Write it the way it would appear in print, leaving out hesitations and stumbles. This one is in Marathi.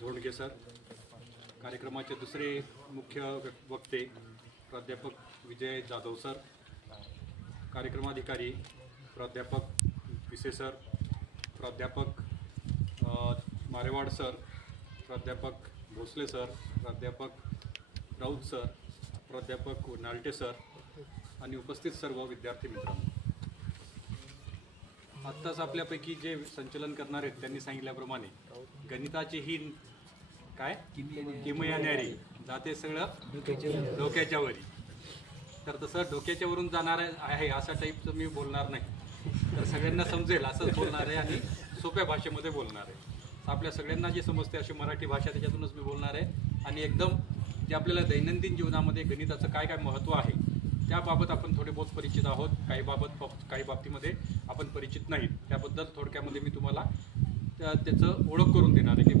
धोंडगे सर, कार्यक्रमाचे दुसरे मुख्य वक्ते प्राध्यापक विजय जाधव सर, कार्यक्रमाधिकारी प्राध्यापक पिसे सर, प्राध्यापक मारेवाड सर, प्राध्यापक भोसले सर, प्राध्यापक राऊत सर, प्राध्यापक नाल्टे सर आणि उपस्थित सर्व विद्यार्थी मित्रांनो, आत्ताच आपल्यापैकी जे संचलन करणार आहेत त्यांनी सांगितल्याप्रमाणे गणिताची ही काय किमया न्यारी जाते सगळं डोक्याच्या वरी. तर तसं डोक्याच्या वरून जाणार आहे अशा टाईपचं मी बोलणार नाही, तर सगळ्यांना समजेल असंच बोलणार आहे आणि सोप्या भाषेमध्ये बोलणार आहे. आपल्या सगळ्यांना जे समजते अशी मराठी भाषा त्याच्यातूनच मी बोलणार आहे आणि एकदम जे आपल्याला दैनंदिन जीवनामध्ये गणिताचं काय काय महत्त्व आहे त्याबाबत आपण थोडे बहुत परिचित आहोत, काही बाबतीमध्ये आपण परिचित नाहीत. त्याबद्दल थोडक्यामध्ये मी तुम्हाला त्याचं ओळख करून देणार आहे की